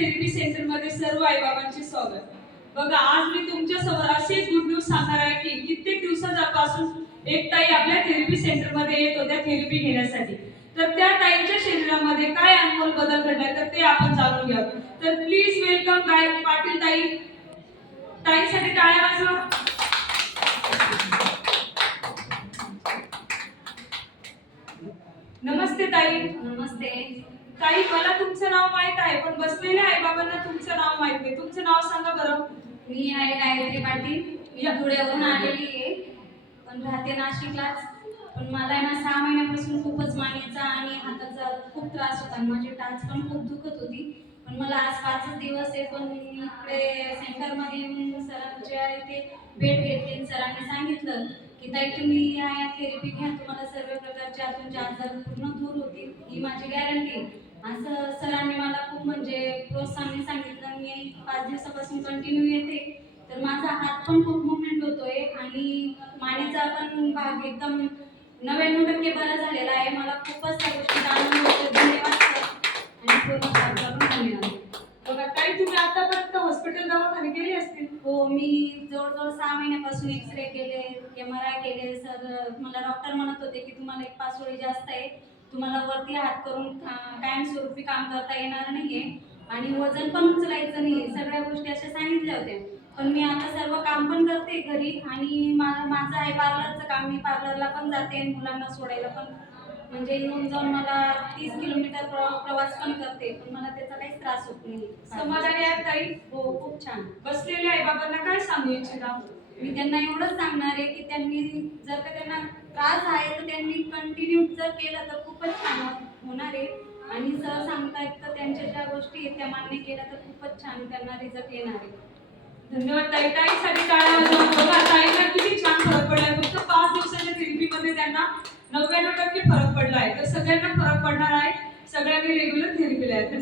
Therapy centre मध्ये सर्व आईबाबांचे स्वागत। बघा, आज मी तुमच्या समोर असे गुड न्यूज सांगणार आहे की कित्येक दिवसांपासून एक ताई आपल्या थेरपी सेंटर मध्ये येत होत्या थेरपी घेण्यासाठी। तर त्या ताईच्या शरीरामध्ये काय अनमोल बदल घडलाय तर ते आपण जाणून घेऊ। तर प्लीज वेलकम गायत्री पाटील ताई। ताईसाठी टाळ्या वाजवा। नमस्ते ताई। नमस्ते ताई, मला तुमचं नाव माहित आहे पण बसलेल्या आई बाबांना तुमचं नाव माहित नाही। तुमचं नाव सांगा बरं। मी आहे गायत्री पाटील, या धुळ्यावरून आलेली आहे, पण राहते नाशिकलाच। पण मला आहे ना 6 महिन्यापासून खूपच मानेचा आणि हाताचा खूप त्रास होता, माझी टाच पण खूप दुखत होती। पण मला आज 5 दिवस आहे, पण इकडे सेंटरमध्ये येऊन सरांच्या इथे भेट घेतली। सरांनी सांगितलं की ताई तुम्ही या थेरपी घ्या, तुम्हाला सर्व प्रकारचे तुमचे आजार पूर्ण दूर होतील, ही माझी गॅरंटी। असं सरांनी मला खूप म्हणजे प्रोत्साहन सांगितलं। मी 5 दिवसापासून कंटिन्यू येते, तर माझा हात पण खूप मुवमेंट होतोय आणि मानेचा पण भाग एकदम 99% बरा झालेला आहे। मला खूपच त्या गोष्टीचा आनंद होतो। धन्यवाद सर आणि पूर्ण शाळेला पण धन्यवाद। बघा ताई, तुम्ही आतापर्यंत हॉस्पिटल दवाखाने गेले असतील? हो, मी जवळजवळ 6 महिन्यापासून एक्सरे केले, MRI केले। सर मला डॉक्टर म्हणत होते की तुम्हाला एक पासोळी जास्त आहे, तुम्हाला वरती हात करून कायमस्वरूपी काम करता येणार नाहीये आणि वजन पण उचलायचं नाही, सगळ्या गोष्टी अशा सांगितल्या होत्या। पण मी आता सर्व काम पण करते घरी आणि माझं आहे पार्लरचं काम, मी पार्लरला पण जाते, मुलांना सोडायला पण म्हणजे येऊन जाऊन मला 30 किलोमीटर प्रवास पण करते, पण मला त्याचा काहीच त्रास होत नाही। समाधानी आहे ताई? हो, खूप छान। बसलेल्या आई बाबांना काय सांगू इच्छिता? मी त्यांना एवढंच सांगणार आहे की त्यांनी जर का त्यांना त्रास आहे तर त्यांनी कंटिन्यू जर केलं तर खूपच छान होणार आहे। आणि सर सांगतायत तर त्यांच्या ज्या गोष्टी आहेत त्या मान्य केल्या तर खूपच छान त्यांना रिझल्ट येणार आहे। धन्यवाद ताई। ताईसाठी टाळ्या वाजवा। बघा, ताईला किती छान फरक पडलाय। फक्त 5 दिवसाच्या थेरपीमध्ये त्यांना 99% फरक पडला आहे। तर सगळ्यांना फरक पडणार आहे, सगळ्यांनी रेग्युलर थेरपीला या।